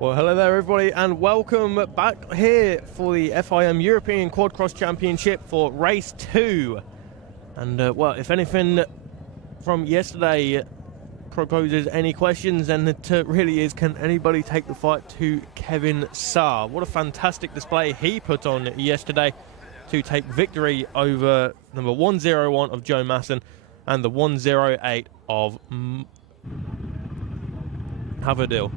Well, hello there everybody and welcome back here for the FIM European Quad Cross Championship for race 2. And well, if anything from yesterday proposes any questions, then it really is, can anybody take the fight to Kevin Saar? What a fantastic display he put on yesterday to take victory over number 101 of Joe Masson and the 108 of Haverdil.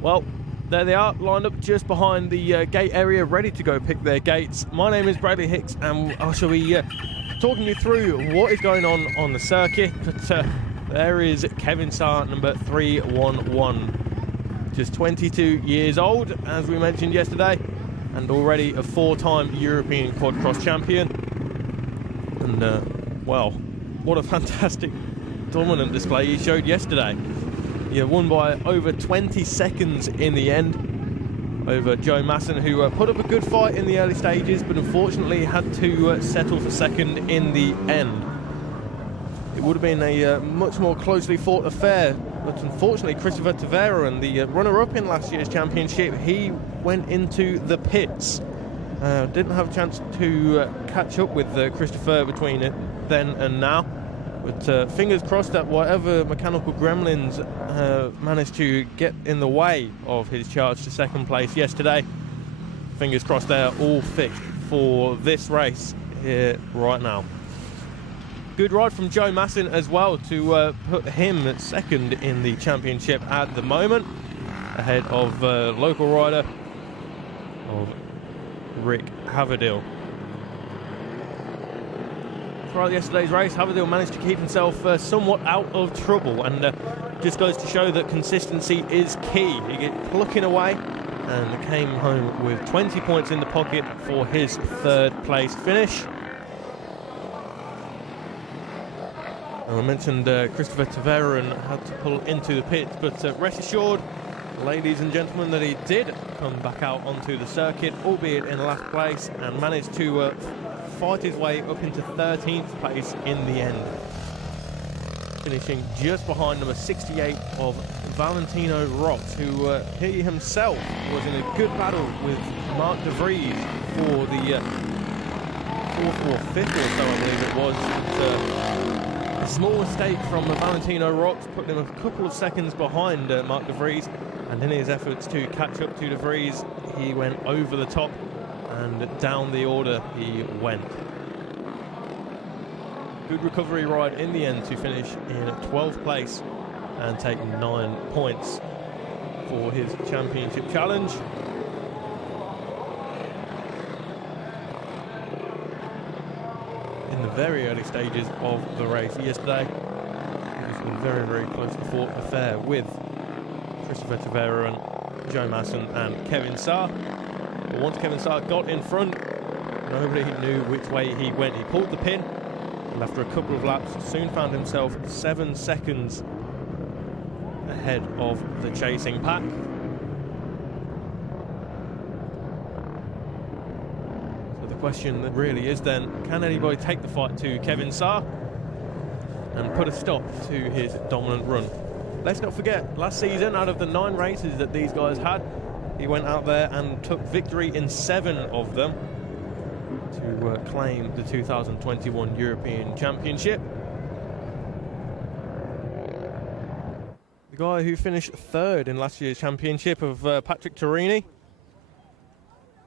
Well, there they are, lined up just behind the gate area, ready to go pick their gates. My name is Bradley Hicks, and I shall be talking you through what is going on the circuit. But there is Kevin Saar, number 311. Just 22 years old, as we mentioned yesterday, and already a 4-time European Quad Cross champion. And, well, what a fantastic, dominant display he showed yesterday. Yeah, won by over 20 seconds in the end over Joe Masson, who put up a good fight in the early stages, but unfortunately had to settle for second in the end. It would have been a much more closely fought affair, but unfortunately Christopher Tavera, and the runner-up in last year's championship, he went into the pits. Didn't have a chance to catch up with Christopher between then and now. But fingers crossed that whatever mechanical gremlins managed to get in the way of his charge to second place yesterday, fingers crossed they're all fixed for this race here right now. Good ride from Joe Masson as well to put him at second in the championship at the moment, ahead of local rider of Rick Haverdil. Throughout yesterday's race, Haverdil managed to keep himself somewhat out of trouble, and just goes to show that consistency is key. He get plucking away and came home with 20 points in the pocket for his third place finish. I mentioned Christopher Tavera had to pull into the pits, but rest assured, ladies and gentlemen, that he did come back out onto the circuit, albeit in last place, and managed to fight his way up into 13th place in the end, finishing just behind number 68 of Valentino Rocks, who he himself was in a good battle with Mark de Vries for the 4th or 5th or so, I believe it was. A small mistake from Valentino Rocks put him a couple of seconds behind Mark de Vries, and in his efforts to catch up to de Vries, he went over the top and down the order he went. Good recovery ride in the end to finish in 12th place and take 9 points for his championship challenge. In the very early stages of the race yesterday, it was a very, very closely fought affair with Christopher Tavera and Joe Masson and Kevin Saar. But once Kevin Saar got in front, nobody knew which way he went. He pulled the pin, and after a couple of laps, soon found himself 7 seconds ahead of the chasing pack. So the question that really is then, can anybody take the fight to Kevin Saar and put a stop to his dominant run? Let's not forget, last season, out of the 9 races that these guys had, he went out there and took victory in 7 of them to claim the 2021 European Championship. The guy who finished 3rd in last year's championship of Patrick Torini,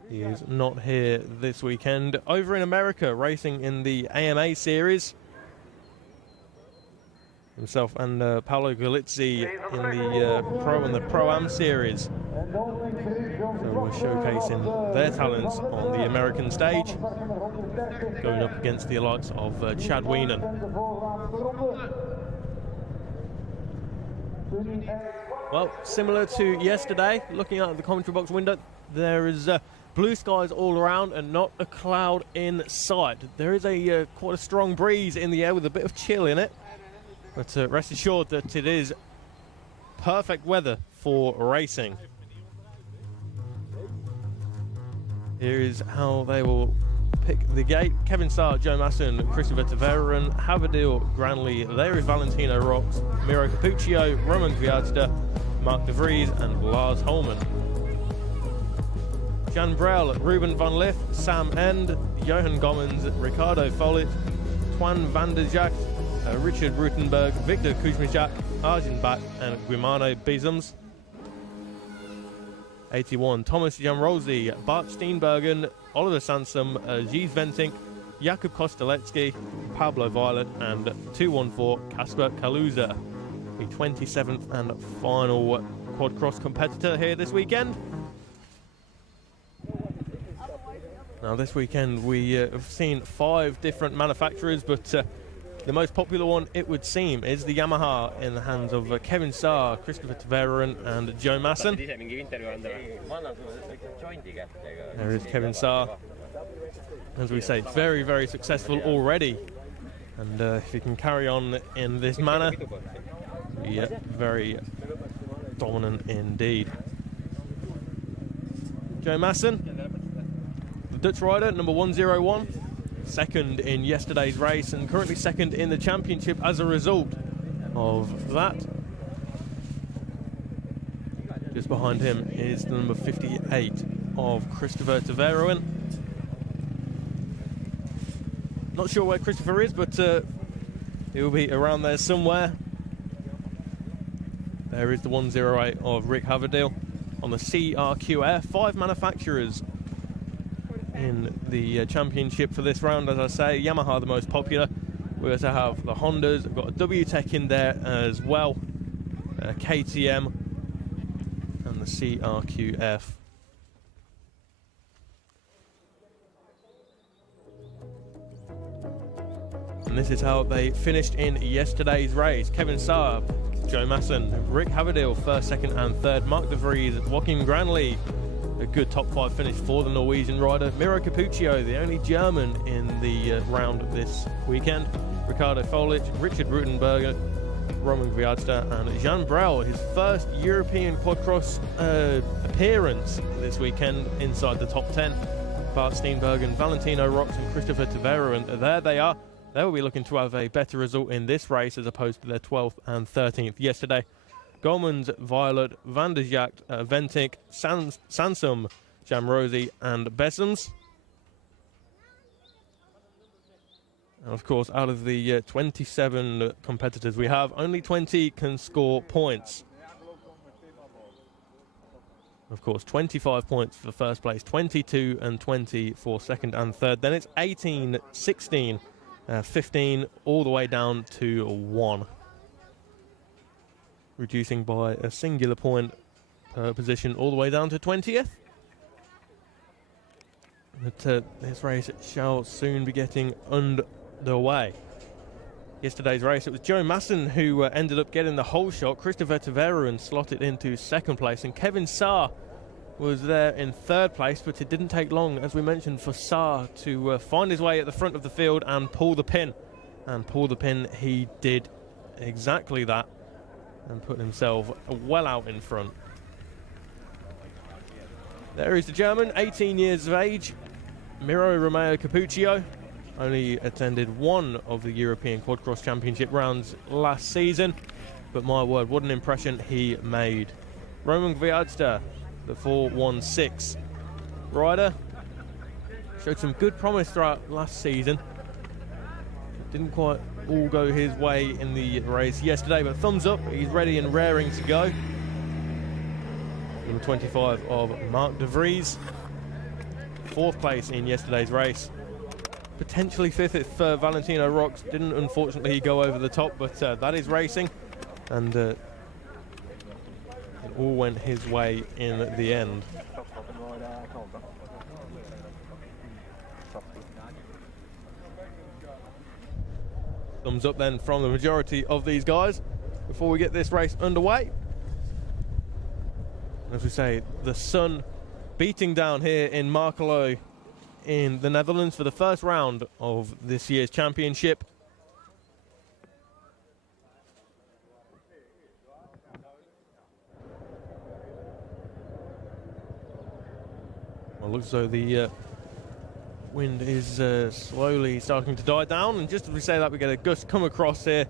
he is not here this weekend. Over in America, racing in the AMA series. Himself and Paolo Galizzi in the Pro and the Pro-Am series. So we're showcasing their talents on the American stage, going up against the likes of Chad Weenan. Well, similar to yesterday, looking out of the commentary box window, there is blue skies all around and not a cloud in sight. There is a quite a strong breeze in the air with a bit of chill in it. But rest assured that it is perfect weather for racing. Here is how they will pick the gate. Kevin Saar, Joe Masson, Christopher Tavera, Haverdil, Granley. There is Valentino Rocks, Miro Capuccio, Roman Gviazda, Mark de Vries and Lars Holman. Jan Brel, Ruben van Lith, Sam End, Johan Gommens, Ricardo Folit, Twan van der Jacht, Richard Rutenberg, Victor Kuzmijak, Arjun Bak and Guimano Bezems. 81, Thomas Jamrosi, Bart Steenbergen, Oliver Sansom, Gilles Ventink, Jakub Kosteletsky, Pablo Violet and 214, Kasper Kaluza, the 27th and final quad cross competitor here this weekend. Now this weekend we have seen 5 different manufacturers, but the most popular one, it would seem, is the Yamaha in the hands of Kevin Saar, Christopher Tveron and Joe Masson. There is Kevin Saar. As we say, very, very successful already. And if he can carry on in this manner, yeah, very dominant indeed. Joe Masson, the Dutch rider, number 101. Second in yesterday's race and currently second in the championship as a result of that. Just behind him is the number 58 of Christopher Tveron. Not sure where Christopher is, but he will be around there somewhere. There is the 108 of Rick Haverdale on the CRQF. 5 manufacturers in the championship for this round. As I say, Yamaha the most popular. We also have the Hondas. We've got a WTEC in there as well, KTM and the CRQF. And this is how they finished in yesterday's race. Kevin Saar, Joe Masson, Rick Haverdale first, second and third, Mark de Vries, Joachim Granley, a good top 5 finish for the Norwegian rider. Miro Capuccio, the only German in the round this weekend. Ricardo Folich, Richard Rutenberger, Roman Gviadsta and Jan Brel, his first European quadcross appearance this weekend inside the top 10. Bart Steenbergen, Valentino Rox and Christopher Tveron, and there they are. They will be looking to have a better result in this race as opposed to their 12th and 13th yesterday. Gommans, Violet, Van der Jacht, Ventink, Sansom, Jamrosi and Bezems. And of course, out of the 27 competitors we have, only 20 can score points. Of course, 25 points for first place, 22 and 20 for second and third. Then it's 18, 16, 15, all the way down to 1. Reducing by a singular point per position all the way down to 20th. But this race shall soon be getting underway. Yesterday's race, it was Joe Masson who ended up getting the whole shot. Christopher Tveron slotted into second place, and Kevin Saar was there in third place, but it didn't take long, as we mentioned, for Saar to find his way at the front of the field and pull the pin. And pull the pin, he did exactly that, and put himself well out in front. There is the German, 18 years of age, Miro Romeo Capuccio. Only attended one of the European Quadcross Championship rounds last season, but my word, what an impression he made. Roman Gviadsta, the 416 rider, showed some good promise throughout last season. Didn't quite all go his way in the race yesterday, but thumbs up, he's ready and raring to go. Number 25 of Mark de Vries, 4th place in yesterday's race. Potentially 5th if Valentino Rox didn't unfortunately go over the top, but that is racing, and it all went his way in the end. Thumbs up then from the majority of these guys before we get this race underway. As we say, the sun beating down here in Makrelo in the Netherlands for the first round of this year's championship. Well, it looks as though the wind is slowly starting to die down, and just as we say that, we get a gust come across here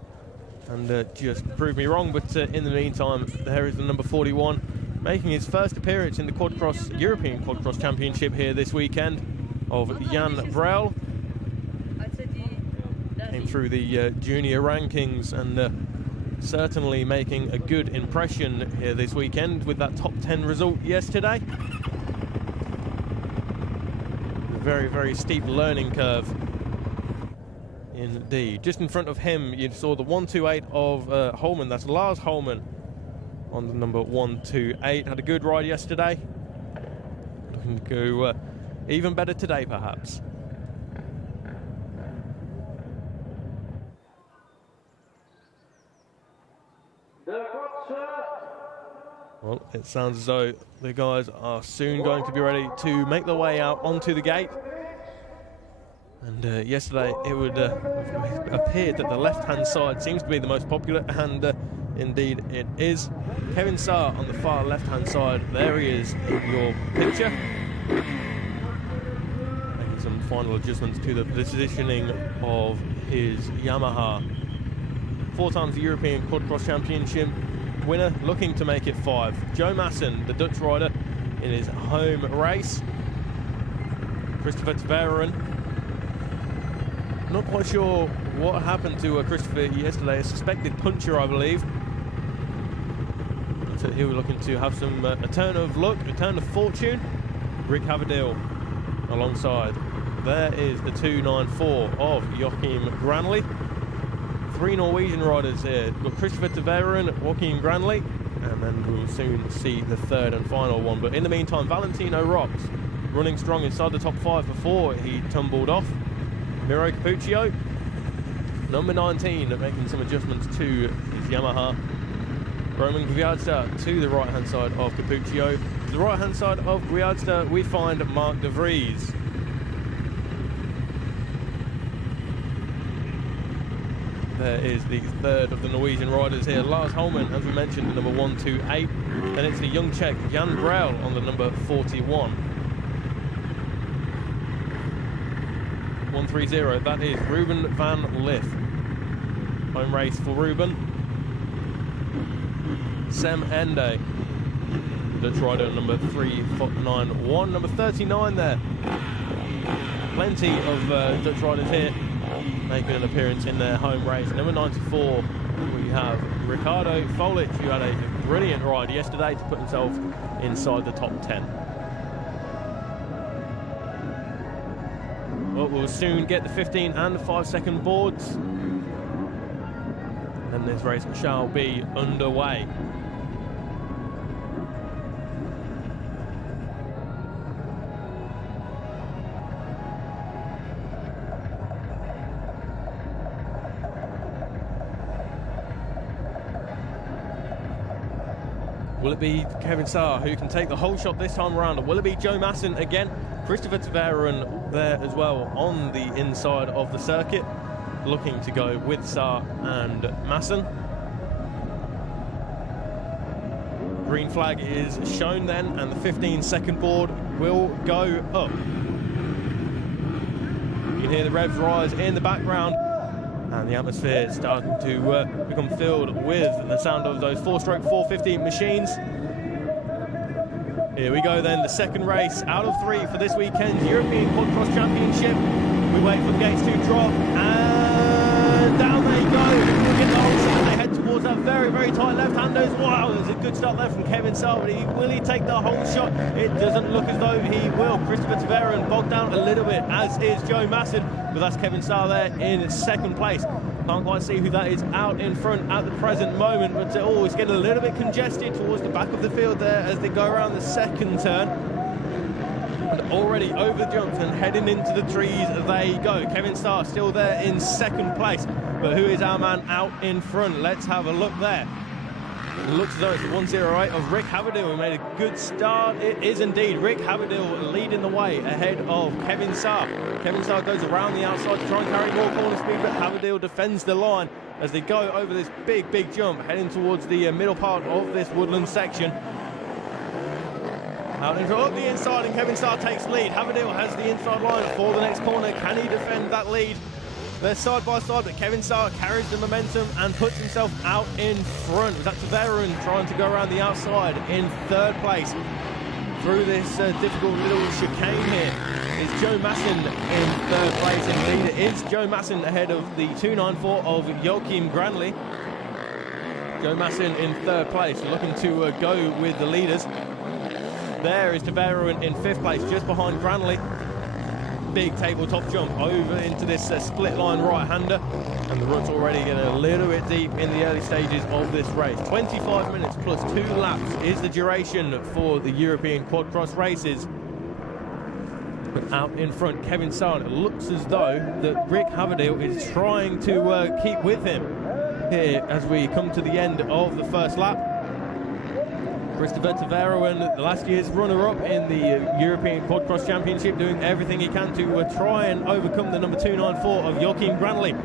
and just prove me wrong. But in the meantime, there is the number 41 making his first appearance in the quadcross European Quadcross Championship here this weekend, of Jan Brel. Came through the junior rankings and certainly making a good impression here this weekend with that top 10 result yesterday. A very, very steep learning curve indeed. Just in front of him, you saw the 128 of Holman. That's Lars Holman on the number 128. Had a good ride yesterday. Looking to go even better today, perhaps. Well, it sounds as though the guys are soon going to be ready to make their way out onto the gate. And yesterday it would appeared that the left-hand side seems to be the most popular, and indeed it is. Kevin Saar on the far left-hand side, there he is in your picture. Making some final adjustments to the positioning of his Yamaha. 4 times the European Quadcross Championship winner, looking to make it 5. Joe Masson, the Dutch rider, in his home race. Christopher Tveren. Not quite sure what happened to Christopher yesterday. A suspected puncher, I believe. So he was looking to have some a turn of luck, a turn of fortune. Rick Haverdeel alongside. There is the 294 of Joachim Granley. 3 Norwegian riders here. We've got Christopher Tveren, Joachim Granley, and then we'll soon see the 3rd and final one. But in the meantime, Valentino Rocks running strong inside the top 5 before he tumbled off. Miro Capuccio, number 19, making some adjustments to his Yamaha. Roman Gwiazda to the right-hand side of Capuccio. To the right-hand side of Gwiazda, we find Mark de Vries. There is the 3rd of the Norwegian riders here. Lars Holman, as we mentioned, the number 128. Then it's the young Czech Jan Brel on the number 41. 130, that is Ruben van Lith. Home race for Ruben. Sem Ende, Dutch rider, number 391. Number 39 there. Plenty of Dutch riders here making an appearance in their home race. Number 94, we have Ricardo Folic, who had a brilliant ride yesterday to put himself inside the top 10. Well, we'll soon get the 15 and 5-second boards, and this race shall be underway. Will it be Kevin Saar who can take the whole shot this time around, or will it be Joe Masson again? Christopher Tveren there as well on the inside of the circuit, looking to go with Saar and Masson. Green flag is shown then, and the 15-second board will go up. You can hear the revs rise in the background, and the atmosphere is starting to become filled with the sound of those 4-stroke 450 machines. Here we go then, the second race out of 3 for this weekend's European Quadcross Championship. We wait for the gates to drop, and down they go. We'll get the whole shot. They head towards that very, very tight left-handers. Wow, there's a good start there from Kevin Saar, but will he take the whole shot? It doesn't look as though he will. Christopher Tveren bogged down a little bit, as is Joe Masson, but that's Kevin Saar there in 2nd place. Can't quite see who that is out in front at the present moment, but it's getting a little bit congested towards the back of the field there as they go around the 2nd turn. And already over the jumps and heading into the trees they go. Kevin Saar still there in 2nd place, but who is our man out in front? Let's have a look there. It looks as though it's the 108 of Rick Haverdeel, who made a good start. It is indeed Rick Haverdeel leading the way ahead of Kevin Saar. Kevin Saar goes around the outside to try and carry more corner speed, but Haverdeel defends the line as they go over this big, big jump, heading towards the middle part of this woodland section. Out into up the inside, and Kevin Saar takes lead. Haverdeel has the inside line for the next corner. Can he defend that lead? They're side by side, but Kevin Starr carries the momentum and puts himself out in front. That's Veteran trying to go around the outside in third place. Through this difficult little chicane here is Joe Masson in third place. In leader is Joe Masson ahead of the 294 of Joachim Granley. Joe Masson in third place, looking to go with the leaders. There is Tavares in fifth place, just behind Granley. Big tabletop jump over into this split line right-hander, and the rut's already getting a little bit deep in the early stages of this race. 25 minutes plus 2 laps is the duration for the European quad cross races. But out in front, Kevin Starr. It looks as though that Rick Haverdale is trying to keep with him here as we come to the end of the first lap. Christopher Tavares, last year's runner-up in the European Quad Cross Championship, doing everything he can to try and overcome the number 294 of Joachim Granley.